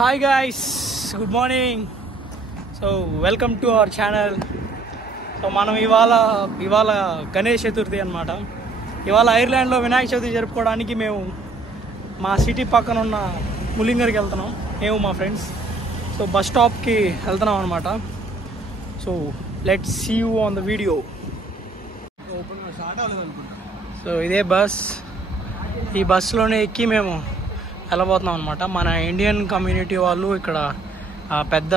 Hi guys, good morning. So welcome to our channel. So మనం ఇవాళ గణేష్ చతుర్థి అనమాట. ఇవాళ ఐర్లాండ్లో వినాయక చవితి జరుపుకోవడానికి మేము మా సిటీ పక్కన ఉన్న ములింగర్కి వెళ్తున్నాం, మేము మా ఫ్రెండ్స్. సో బస్ స్టాప్కి వెళ్తున్నాం అనమాట. So let's see you on the video. So ఇదే బస్, ఈ బస్సులోనే ఎక్కి మేము వెళ్ళబోతున్నాం అనమాట. మన ఇండియన్ కమ్యూనిటీ వాళ్ళు ఇక్కడ పెద్ద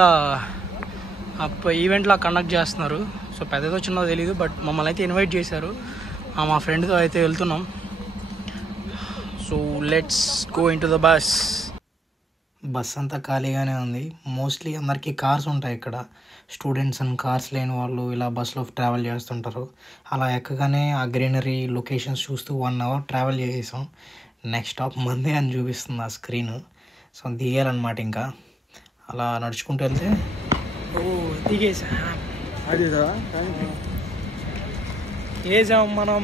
ఈవెంట్లా కండక్ట్ చేస్తున్నారు. సో పెద్దదో చిన్నదో తెలీదు, బట్ మమ్మల్ని అయితే ఇన్వైట్ చేశారు. మా ఫ్రెండ్తో అయితే వెళ్తున్నాం. So let's go in to the bus. Bus అంతా ఖాళీగానే ఉంది. మోస్ట్లీ అందరికీ కార్స్ ఉంటాయి ఇక్కడ. స్టూడెంట్స్ అండ్ కార్స్ లేని వాళ్ళు ఇలా బస్సులో ట్రావెల్ చేస్తుంటారు. అలా ఎక్కగానే ఆ గ్రీనరీ లొకేషన్స్ చూస్తూ 1 hour ట్రావెల్ చేసేసాం. నెక్స్ట్ స్టాప్ మందే అని చూపిస్తుంది ఆ స్క్రీన్. సో దిగాలన్నమాట. ఇంకా అలా నడుచుకుంటూ వెళ్తే దిగేసాం మనం.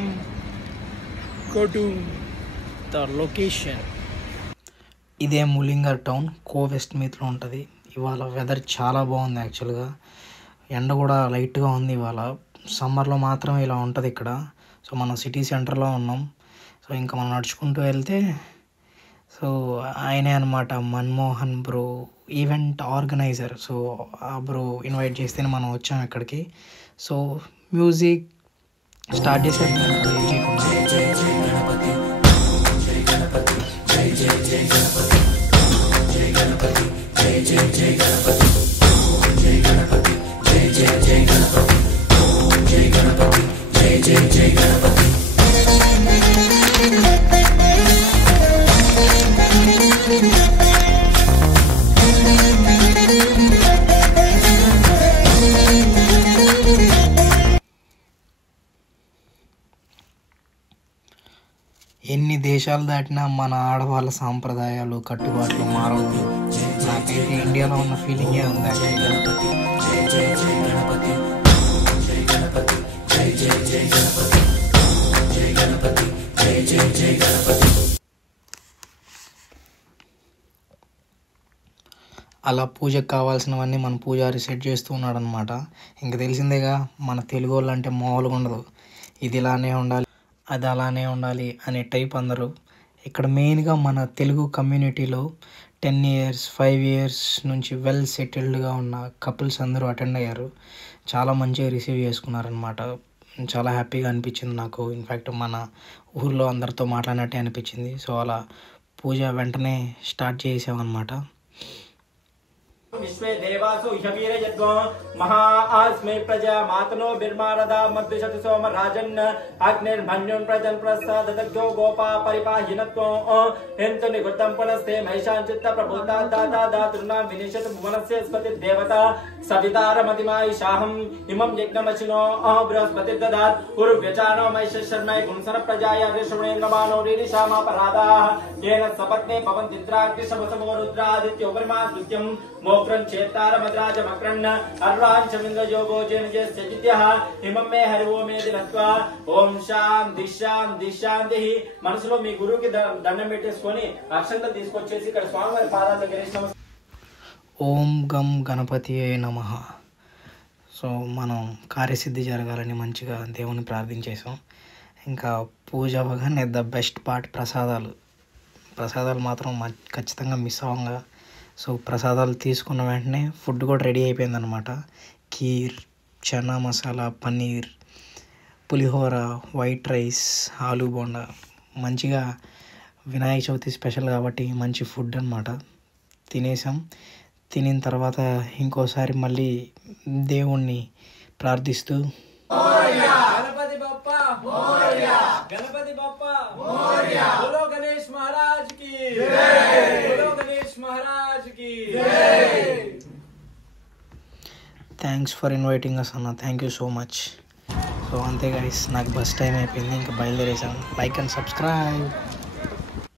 Go to the location. ఇదే ములింగర్ టౌన్, వెస్ట్ మీత్లో ఉంటుంది. ఇవాళ వెదర్ చాలా బాగుంది. యాక్చువల్గా ఎండ కూడా లైట్గా ఉంది. ఇవాళ సమ్మర్లో మాత్రం ఇలా ఉంటుంది ఇక్కడ. సో మనం సిటీ సెంటర్లో ఉన్నాం. సో ఇంకా మనం నడుచుకుంటూ వెళ్తే సో ఆయనే అనమాట Manmohan bro, event organiser. So ఆ బ్రో ఇన్వైట్ చేస్తేనే మనం వచ్చాం ఇక్కడికి. సో మ్యూజిక్ స్టార్ట్ చేసేది. ఎన్ని దేశాలు దాటినా మన ఆడవాళ్ళ సాంప్రదాయాలు, కట్టుబాట్లు మారవు. నాకైతే ఇండియాలో ఉన్న ఫీలింగే ఉంది. అలా పూజకు కావాల్సినవన్నీ మన పూజారి సెట్ చేస్తూ ఉన్నాడు అనమాట. ఇంక తెలిసిందేగా మన తెలుగు వాళ్ళు అంటే మామూలుగా ఉండదు. ఇది ఇలానే ఉండాలి, అది అలానే ఉండాలి అనే టైప్ అందరూ. ఇక్కడ మెయిన్గా మన తెలుగు కమ్యూనిటీలో 10 years 5 years నుంచి వెల్ సెటిల్డ్గా ఉన్న కపుల్స్ అందరూ అటెండ్ అయ్యారు. చాలా మంచిగా రిసీవ్ చేసుకున్నారనమాట. చాలా హ్యాపీగా అనిపించింది నాకు. ఇన్ఫ్యాక్ట్ మన ఊర్లో అందరితో మాట్లాడినట్టే అనిపించింది. సో అలా పూజ వెంటనే స్టార్ట్ చేసామన్నమాట. विश्वे देवासु इषवीर यद्वो महा आस्मे प्रजा मातनो बिर्मारदा मद्विषत सोम राजन् अग्निर्मन्युन् प्रजन् प्रसाददग्धो गोपा परिपाहिनत्वो हिन्तु निगुद्धं पुनस्ते महिषान् चित्त प्रबोधा दाता दातॄणां विनिशत भुवनस्य स्पति देवता सवितारमतिमायिषाहम् इमं यज्ञमशिनो बृहस्पति ददात् उर्व्यचानो महिष शर्मै गुणसन प्रजाय ऋषुणेन्द्रमानो रीरिषामापराधाः येन सपत्ने पवन्तिद्राग्निशमसमो रुद्रादित्यो ब्रह्मा स्तुत्यं मोक्रं चेतारमद्राज मक्रन्न अर्वांशमिन्द्र योगो जैन जयस्यजित्यः इमं मे हरिवो मे दिनत्वा ओम शांति शांति शांति. మనసులో మీ గురువుకి దండం పెట్టేసుకొని అక్షంతలు తీసుకొచ్చేసి ఇక్కడ స్వామివారి పాదాల దగ్గర నమస్కారం. ఓం గం గణపతియే నమః. సో మనం కార్యసిద్ధి జరగాలని మంచిగా దేవుని ప్రార్థించేసాం. ఇంకా పూజ అవగానే ద బెస్ట్ పార్ట్ ప్రసాదాలు మాత్రం ఖచ్చితంగా మిస్ అవ్వంగా. సో ప్రసాదాలు తీసుకున్న వెంటనే ఫుడ్ కూడా రెడీ అయిపోయిందనమాట. కీర్, చనా మసాలా, పన్నీర్, పులిహోర, వైట్ రైస్, ఆలూ బోండా. మంచిగా వినాయక చవితి స్పెషల్ కాబట్టి మంచి ఫుడ్ అనమాట. తినేసాం. తినిన తర్వాత ఇంకోసారి మళ్ళీ దేవుణ్ణి ప్రార్థిస్తూ గణపతి బప్పా మోరియా, గణపతి బప్పా మోరియా, బోలో గణేష్ మహారాజ్ కి జై, బోలో గణేష్ మహారాజ్ కి జై. థ్యాంక్స్ ఫర్ ఇన్వైటింగ్ అస్ అన్న, thank you so much. So అంతే గైస్, నాకు బస్ టైం అయిపోయింది, ఇంకా బయలుదేరేసాను. Like and subscribe.